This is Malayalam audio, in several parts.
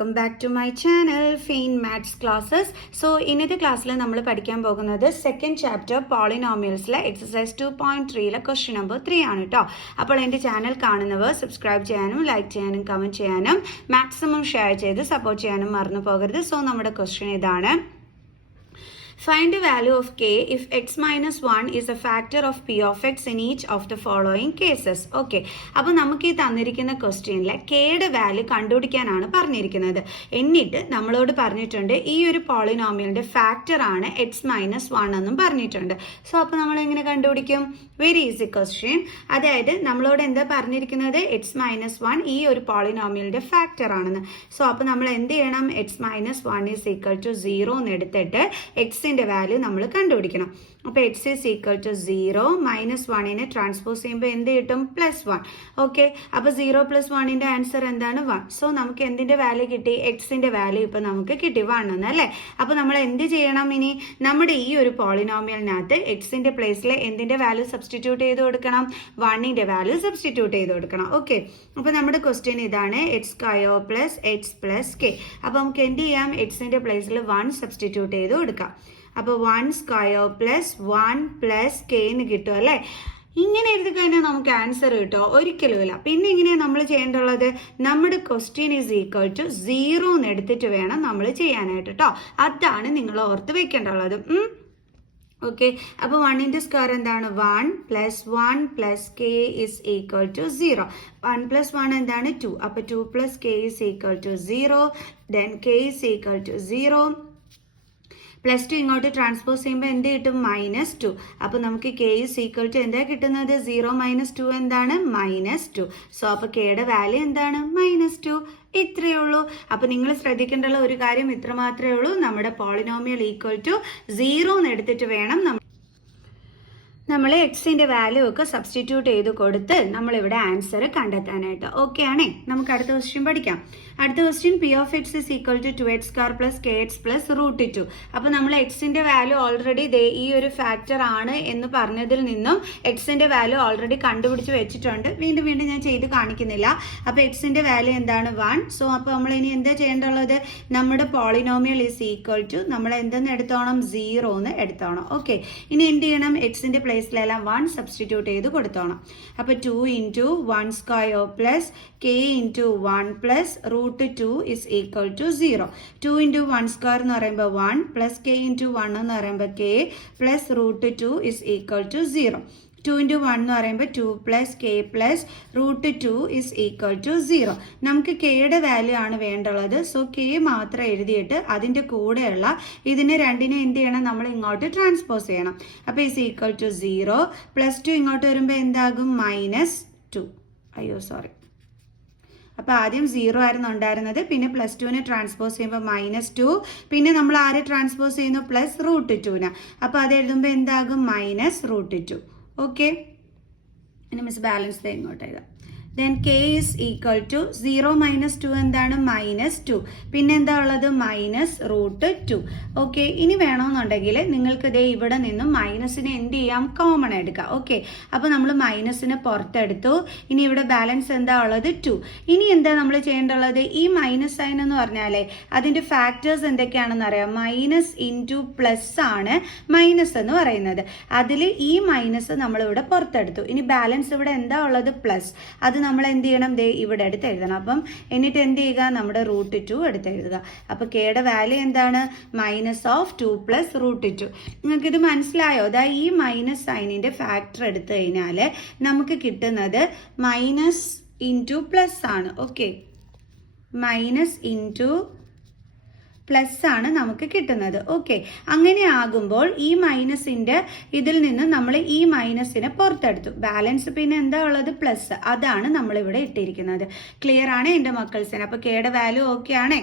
Welcome back to my channel Fein maths classes. So ഇന്നത്തെ ക്ലാസ്സിൽ നമ്മൾ പഠിക്കാൻ പോകുന്നത് സെക്കൻഡ് ചാപ്റ്റർ പോളിനോമിയൽസിലെ എക്സസൈസ് 2.3 ക്വസ്റ്റ്യൻ നമ്പർ 3 ആണ് കേട്ടോ. അപ്പോൾ എൻ്റെ ചാനൽ കാണുന്നവർ സബ്സ്ക്രൈബ് ചെയ്യാനും ലൈക്ക് ചെയ്യാനും കമൻറ്റ് ചെയ്യാനും മാക്സിമം ഷെയർ ചെയ്ത് സപ്പോർട്ട് ചെയ്യാനും മറന്നു പോകരുത്. സോ നമ്മുടെ ക്വസ്റ്റ്യൻ ഇതാണ്: Find the value of k if x minus 1 is a factor of p of x in each of the following cases. Okay, അപ്പോൾ നമുക്ക് ഈ തന്നിരിക്കുന്ന ക്വസ്റ്റ്യനിലെ കെയുടെ വാല്യൂ കണ്ടുപിടിക്കാനാണ് പറഞ്ഞിരിക്കുന്നത്. എന്നിട്ട് നമ്മളോട് പറഞ്ഞിട്ടുണ്ട് ഈ ഒരു പോളിനോമിയലിൻ്റെ ഫാക്ടർ ആണ് എക്സ് മൈനസ് 1 എന്നും പറഞ്ഞിട്ടുണ്ട്. സോ അപ്പോൾ നമ്മൾ എങ്ങനെ കണ്ടുപിടിക്കും? Very easy question. അതായത് നമ്മളോട് എന്താ പറഞ്ഞിരിക്കുന്നത്? എക്സ് മൈനസ് 1 ഈ ഒരു പോളിനോമിയലിൻ്റെ ഫാക്ടർ ആണെന്ന്. സോ അപ്പോൾ നമ്മൾ എന്ത് ചെയ്യണം? X minus 1 is equal to 0 എന്ന് എടുത്തിട്ട് എക്സിൻ്റെ വാല്യൂ നമ്മൾ കണ്ടുപിടിക്കണം. അപ്പോൾ X is equal to 0 minus 1നെ ട്രാൻസ്പോസ് ചെയ്യുമ്പോൾ എന്ത് കിട്ടും? +1. ഓക്കെ, അപ്പോൾ 0 + 1ൻ്റെ ആൻസർ എന്താണ്? 1. സോ നമുക്ക് എന്തിൻ്റെ വാല്യൂ കിട്ടി? എക്സിൻ്റെ വാല്യൂ ഇപ്പോൾ നമുക്ക് കിട്ടി 1 എന്ന് അല്ലേ. അപ്പോൾ നമ്മൾ എന്ത് ചെയ്യണം? ഇനി നമ്മുടെ ഈ ഒരു പോളിനോമിയലിനകത്ത് എക്സിൻ്റെ പ്ലേസിൽ എന്തിൻ്റെ വാല്യൂ സബ്സ്റ്റിറ്റ്യൂട്ട് ചെയ്ത് കൊടുക്കണം? 1ൻ്റെ വാല്യൂ സബ്സ്റ്റിറ്റ്യൂട്ട് ചെയ്ത് കൊടുക്കണം. ഓക്കെ, അപ്പോൾ നമ്മുടെ ക്വസ്റ്റ്യൻ ഇതാണ്: x² + x + k. അപ്പോൾ നമുക്ക് എന്ത് ചെയ്യാം? എക്സിൻ്റെ പ്ലേസിൽ 1 സബ്സ്റ്റിറ്റ്യൂട്ട് ചെയ്ത് കൊടുക്കാം. അപ്പോൾ 1² + 1 + k എന്ന് കിട്ടും അല്ലേ. ഇങ്ങനെ എഴുതി കഴിഞ്ഞാൽ നമുക്ക് ആൻസർ കിട്ടോ? ഒരിക്കലുമില്ല. പിന്നെ എങ്ങനെയാണ് നമ്മൾ ചെയ്യേണ്ടുള്ളത്? നമ്മുടെ ക്വസ്റ്റ്യൻ ഈസ് ഈക്വൽ ടു 0 എന്ന് എടുത്തിട്ട് വേണം നമ്മൾ ചെയ്യാനായിട്ട് കേട്ടോ. അതാണ് നിങ്ങൾ ഓർത്ത് വെക്കേണ്ടുള്ളത്. ഓക്കെ, അപ്പോൾ 1ൻ്റെ സ്ക്വയർ എന്താണ്? 1 + 1 + k ഈസ് ഈക്വൽ ടു 0. 1 + 1 എന്താണ്? 2. അപ്പോൾ 2 + k is equal to 0. Then k is equal to 0. +2 ഇങ്ങോട്ട് ട്രാൻസ്പോസ് ചെയ്യുമ്പോൾ എന്ത് കിട്ടും? -2. അപ്പോൾ നമുക്ക് k ഈസ് ഈക്വൽ ടു എന്താ കിട്ടുന്നത്? 0 - 2 എന്താണ്? -2. സോ അപ്പോൾ kയുടെ വാല്യൂ എന്താണ്? -2. ഇത്രയേ ഉള്ളൂ. അപ്പോൾ നിങ്ങൾ ശ്രദ്ധിക്കേണ്ടുള്ള ഒരു കാര്യം ഇത്ര മാത്രമേ ഉള്ളൂ: നമ്മുടെ പോളിനോമിയൽ ഈക്വൽ ടു 0 എന്ന് എടുത്തിട്ട് വേണം നമ്മൾ എക്സിൻ്റെ വാല്യൂ ഒക്കെ സബ്സ്റ്റിറ്റ്യൂട്ട് ചെയ്ത് കൊടുത്ത് നമ്മളിവിടെ ആൻസർ കണ്ടെത്താനായിട്ട്. ഓക്കെ ആണേ, നമുക്ക് അടുത്ത ക്വസ്റ്റ്യൻ പഠിക്കാം. അടുത്ത question: p of x is equal to 2x² + kx + √2. അപ്പോൾ നമ്മൾ എക്സിൻ്റെ വാല്യൂ ഓൾറെഡി ഈ ഒരു ഫാക്ടർ ആണ് എന്ന് പറഞ്ഞതിൽ നിന്നും എക്സിൻ്റെ വാല്യൂ ഓൾറെഡി കണ്ടുപിടിച്ച് വെച്ചിട്ടുണ്ട്. വീണ്ടും ഞാൻ ചെയ്ത് കാണിക്കുന്നില്ല. അപ്പോൾ എക്സിൻ്റെ വാല്യൂ എന്താണ്? 1. സോ അപ്പോൾ നമ്മൾ ഇനി എന്താ ചെയ്യേണ്ടുള്ളത്? നമ്മുടെ പോളിനോമിയൽ ഈസ് ഈക്വൽ ടു നമ്മൾ എന്തെന്ന് എടുത്തോണം? 0 എന്ന് എടുത്തോണം. ഓക്കെ, ഇനി എന്ത് ചെയ്യണം? എക്സിൻ്റെ പ്ലേസിലെല്ലാം 1 സബ്സ്റ്റിറ്റ്യൂട്ട് ചെയ്ത് കൊടുത്തോണം. അപ്പോൾ 2 × 1² + k × 1 + √2 is equal to 0. 2 × 1² എന്ന് പറയുമ്പോൾ 1 + k × 1 എന്ന് പറയുമ്പോൾ k + √2 is equal to 0. 2 × 1 എന്ന് പറയുമ്പോൾ 2 + k + √2 is equal to 0. നമുക്ക് kയുടെ വാല്യൂ ആണ് വേണ്ടുള്ളത്. സോ k മാത്രം എഴുതിയിട്ട് അതിൻ്റെ കൂടെയുള്ള ഇതിനെ രണ്ടിനെ എന്ത് ചെയ്യണം? നമ്മൾ ഇങ്ങോട്ട് ട്രാൻസ്പോസ് ചെയ്യണം. അപ്പോൾ is equal to 0. +2 ഇങ്ങോട്ട് വരുമ്പോൾ എന്താകും? -2. സോറി. അപ്പോൾ ആദ്യം 0 ആയിരുന്നു ഉണ്ടായിരുന്നത്. പിന്നെ +2നെ ട്രാൻസ്പോസ് ചെയ്യുമ്പോൾ -2. പിന്നെ നമ്മൾ ആരെ ട്രാൻസ്പോസ് ചെയ്യുന്നു? +√2നെ. അപ്പോൾ അത് എഴുതുമ്പോൾ എന്താകും? -√2. ഓക്കെ, ഇനി മിസ് ബാലൻസ് ഇങ്ങോട്ട് എഴുതാം. Then k is equal to 0 - 2 എന്താണ്? -2. പിന്നെ എന്താ ഉള്ളത്? -√2. ഓക്കെ, ഇനി വേണമെന്നുണ്ടെങ്കിൽ നിങ്ങൾക്ക് ഇവിടെ നിന്നും മൈനസിനെ എന്ത് ചെയ്യാം? കോമൺ എടുക്കാം. ഓക്കെ, അപ്പോൾ നമ്മൾ മൈനസിനെ പുറത്തെടുത്തു. ഇനി ഇവിടെ ബാലൻസ് എന്താ ഉള്ളത്? 2. ഇനി എന്താ നമ്മൾ ചെയ്യേണ്ടുള്ളത്? ഈ മൈനസ് സൈൻ എന്ന് പറഞ്ഞാലേ അതിൻ്റെ ഫാക്ടേഴ്സ് എന്തൊക്കെയാണെന്ന് അറിയാം. മൈനസ് ഇൻറ്റു പ്ലസ് ആണ് മൈനസ് എന്ന് പറയുന്നത്. അതിൽ ഈ മൈനസ് നമ്മളിവിടെ പുറത്തെടുത്തു. ഇനി ബാലൻസ് ഇവിടെ എന്താ ഉള്ളത്? പ്ലസ്. അത് നമ്മൾ എന്ത് ചെയ്യണം? ഇവിടെ എടുത്ത് എഴുതണം. അപ്പം എന്നിട്ട് എന്ത് ചെയ്യുക? നമ്മുടെ √2 എടുത്ത് എഴുതുക. അപ്പോൾ കെയുടെ വാല്യൂ എന്താണ്? -2 + √2. നിങ്ങൾക്കിത് മനസ്സിലായോ? ഈ മൈനസ് സൈനിൻ്റെ ഫാക്ടർ എടുത്തു കഴിഞ്ഞാൽ നമുക്ക് കിട്ടുന്നത് മൈനസ് ഇൻറ്റു പ്ലസ് ആണ്. ഓക്കെ, മൈനസ് ഇൻറ്റു പ്ലസ് ആണ് നമുക്ക് കിട്ടുന്നത്. ഓക്കെ, അങ്ങനെ ആകുമ്പോൾ ഈ മൈനസിൻ്റെ ഇതിൽ നിന്ന് നമ്മൾ ഈ മൈനസിനെ പുറത്തെടുത്തു. ബാലൻസ് പിന്നെ എന്താ ഉള്ളത്? പ്ലസ്. അതാണ് നമ്മളിവിടെ ഇട്ടിരിക്കുന്നത്. ക്ലിയർ ആണ് എൻ്റെ മക്കൾസിന്? അപ്പോൾ കെയുടെ വാല്യൂ ഓക്കെ ആണേ.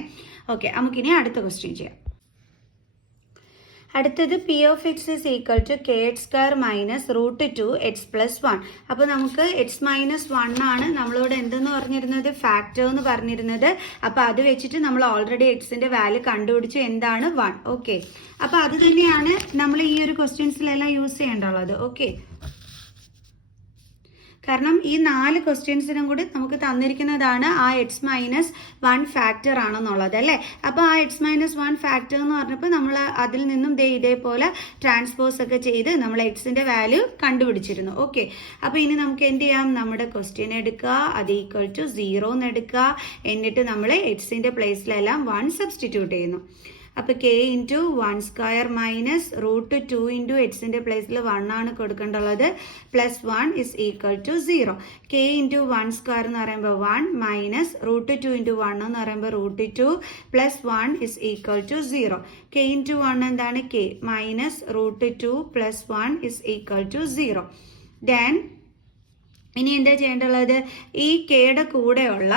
ഓക്കെ, നമുക്കിനി അടുത്ത ക്വസ്റ്റ്യൻ ചെയ്യാം. അടുത്തത് p of x is equal to kx² - √2 x + 1. അപ്പോൾ നമുക്ക് x - 1 ആണ് നമ്മളോട് എന്തെന്ന് പറഞ്ഞിരുന്നത്? ഫാക്ടർ എന്ന് പറഞ്ഞിരുന്നത്. അപ്പോൾ അത് വെച്ചിട്ട് നമ്മൾ ഓൾറെഡി എക്സിൻ്റെ വാല്യൂ കണ്ടുപിടിച്ചു. എന്താണ്? 1. ഓക്കെ, അപ്പോൾ അത് തന്നെയാണ് നമ്മൾ ഈ ഒരു ക്വസ്റ്റ്യൻസിലെല്ലാം യൂസ് ചെയ്യേണ്ടുള്ളത്. ഓക്കെ, കാരണം ഈ 4 ക്വസ്റ്റ്യൻസിനും കൂടി നമുക്ക് തന്നിരിക്കുന്നതാണ് ആ x-1 ഫാക്ടർ ആണെന്നുള്ളത് അല്ലേ. അപ്പോൾ ആ x-1 ഫാക്ടർ എന്ന് പറഞ്ഞപ്പോൾ നമ്മൾ അതിൽ നിന്നും ഇതേപോലെ ട്രാൻസ്പോസ് ഒക്കെ ചെയ്ത് നമ്മൾ എക്സിൻ്റെ വാല്യൂ കണ്ടുപിടിച്ചിരുന്നു. ഓക്കെ, അപ്പോൾ ഇനി നമുക്ക് എന്ത് ചെയ്യാം, നമ്മുടെ ക്വസ്റ്റ്യൻ എടുക്കുക, അത് ഈക്വൽ ടു 0 എന്ന് എടുക്കുക, എന്നിട്ട് നമ്മൾ എക്സിൻ്റെ പ്ലേസിലെല്ലാം 1 സബ്സ്റ്റിറ്റ്യൂട്ട് ചെയ്യുന്നു. അപ്പോൾ k into 1 square minus √2 into എക്സിൻ്റെ പ്ലേസിൽ 1 ആണ് കൊടുക്കേണ്ടുള്ളത്, plus 1 is equal to 0. k into 1 square എന്ന് പറയുമ്പോൾ 1 മൈനസ് √2 ഇൻറ്റു 1 എന്ന് പറയുമ്പോൾ √2 plus 1 is equal to 0. k into 1 എന്താണ്, k minus √2 plus 1 is equal to 0. Then ഇനി എന്താ ചെയ്യേണ്ടുള്ളത്, ഈ കെയുടെ കൂടെയുള്ള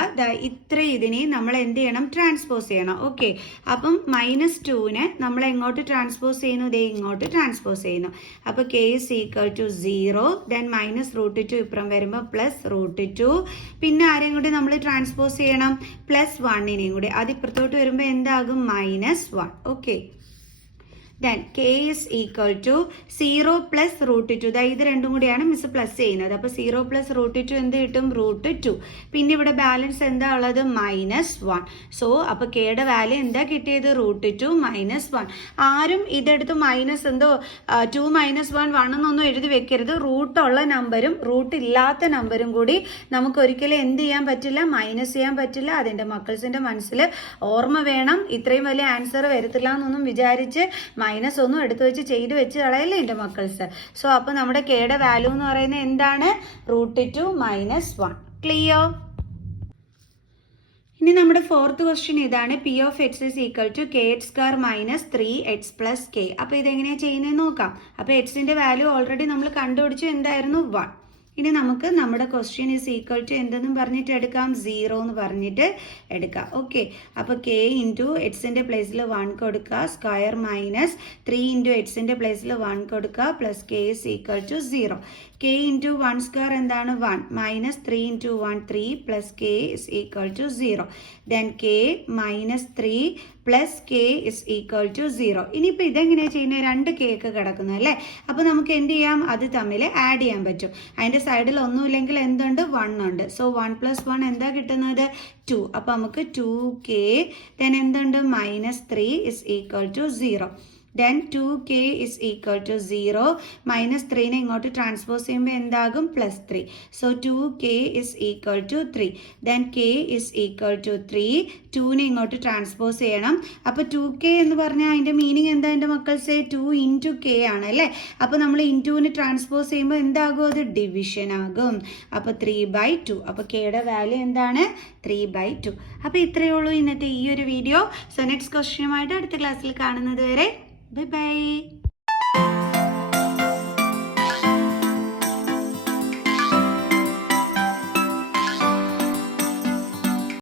ഇത്ര ഇതിനെ നമ്മൾ എന്ത് ചെയ്യണം, ട്രാൻസ്പോസ് ചെയ്യണം. ഓക്കെ, അപ്പം -2നെ നമ്മൾ എങ്ങോട്ട് ട്രാൻസ്പോസ് ചെയ്യുന്നു, ഇങ്ങോട്ട് ട്രാൻസ്പോസ് ചെയ്യുന്നു. അപ്പോൾ k is equal to 0, then -√2 ഇപ്പുറം വരുമ്പോൾ പ്ലസ് √2, പിന്നെ ആരെയും കൂടി നമ്മൾ ട്രാൻസ്പോസ് ചെയ്യണം, പ്ലസ് 1നെയും കൂടി. അത് ഇപ്പുറത്തോട്ട് വരുമ്പോൾ എന്താകും, -1. Okay, then k is equal to 0 plus √2. ഇത് രണ്ടും കൂടിയാണ് മിസ് പ്ലസ് ചെയ്യുന്നത്. അപ്പോൾ 0 പ്ലസ് √2 എന്ത് കിട്ടും, √2. പിന്നെ ഇവിടെ ബാലൻസ് എന്താ ഉള്ളത്, -1. സോ അപ്പോൾ കെയുടെ വാല്യൂ എന്താ കിട്ടിയത്, √2 -1. ആരും ഇതെടുത്ത് മൈനസ് എന്തോ 2 -1 1 എന്നൊന്നും എഴുതി വെക്കരുത്. റൂട്ടുള്ള നമ്പരും റൂട്ട് ഇല്ലാത്ത നമ്പരും കൂടി നമുക്ക് ഒരിക്കലും എന്ത് ചെയ്യാൻ പറ്റില്ല, മൈനസ് ചെയ്യാൻ പറ്റില്ല. അതിൻ്റെ മക്കൾസിൻ്റെ മനസ്സിൽ ഓർമ്മ വേണം. ഇത്രയും വലിയ ആൻസർ വരത്തില്ല എന്നൊന്നും വിചാരിച്ച് മൈനസ് ഒന്നും എടുത്തു വെച്ച് ചെയ്ത് വെച്ച് കളയല്ലേ എൻ്റെ മക്കൾസ്. സോ അപ്പോൾ നമ്മുടെ കെയുടെ വാല്യൂ എന്ന് പറയുന്നത് എന്താണ്, √2 -1. ക്ലിയർ? ഇനി നമ്മുടെ 4th ക്വസ്റ്റ്യൻ ഇതാണ്, p of x is equal to kx² minus 3x plus k. അപ്പോൾ ഇതെങ്ങനെയാണ് ചെയ്യുന്നത് നോക്കാം. അപ്പോൾ എക്സിൻ്റെ വാല്യൂ ഓൾറെഡി നമ്മൾ കണ്ടുപിടിച്ചു, എന്തായിരുന്നു, 1. ഇനി നമുക്ക് നമ്മുടെ ക്വസ്റ്റ്യൻ ഈസ് ഈക്വൽ ടു എന്തെന്നും പറഞ്ഞിട്ട് എടുക്കാം, 0 എന്ന് പറഞ്ഞിട്ട് എടുക്കാം. ഓക്കെ, അപ്പോൾ k ഇൻറ്റു എക്സിൻ്റെ പ്ലേസിൽ 1 കൊടുക്കുക, സ്ക്വയർ മൈനസ് 3 ഇൻറ്റു എക്സിൻ്റെ പ്ലേസിൽ 1 കൊടുക്കുക, plus k is equal to 0. k into 1 square എന്താണ്, 1 minus 3 into 1 3 plus k is equal to 0. Then k minus 3 plus k is equal to 0. ഇനിയിപ്പോൾ ഇതെങ്ങനെയാണ് ചെയ്യുന്നത്, 2 k ഒക്കെ കിടക്കുന്നത് അല്ലേ. അപ്പോൾ നമുക്ക് എന്ത് ചെയ്യാം, അത് തമ്മിൽ ആഡ് ചെയ്യാൻ പറ്റും. അതിൻ്റെ സൈഡിൽ ഒന്നുമില്ലെങ്കിൽ എന്തുണ്ട്, 1 ഉണ്ട്. സോ 1 + 1 എന്താ കിട്ടുന്നത്, 2. അപ്പോൾ നമുക്ക് 2k, ദെൻ എന്തുണ്ട്, -3 is equal to 0. then 2k is equal to 0. -3നെ ഇങ്ങോട്ട് ട്രാൻസ്പോസ് ചെയ്യുമ്പോൾ എന്താകും, +3. So 2k is equal to 3. then k is equal to 3. 2നെ ഇങ്ങോട്ട് ട്രാൻസ്പോസ് ചെയ്യണം. അപ്പോൾ 2k എന്ന് പറഞ്ഞാൽ അതിൻ്റെ മീനിങ് എന്താ എൻ്റെ മക്കൾസേ, 2 ഇൻറ്റു k ആണ് അല്ലേ. അപ്പോൾ നമ്മൾ ഇൻറ്റുവിന് ട്രാൻസ്പോസ് ചെയ്യുമ്പോൾ എന്താകും, അത് ഡിവിഷൻ ആകും. അപ്പോൾ 3/2. അപ്പോൾ കെയുടെ വാല്യൂ എന്താണ്, 3/2. അപ്പോൾ ഇത്രയേ ഉള്ളൂ ഇന്നത്തെ ഈ ഒരു വീഡിയോ. സോ നെക്സ്റ്റ് ക്വസ്റ്റ്യനുമായിട്ട് അടുത്ത ക്ലാസ്സിൽ കാണുന്നത് വരെ ബൈ ബൈ.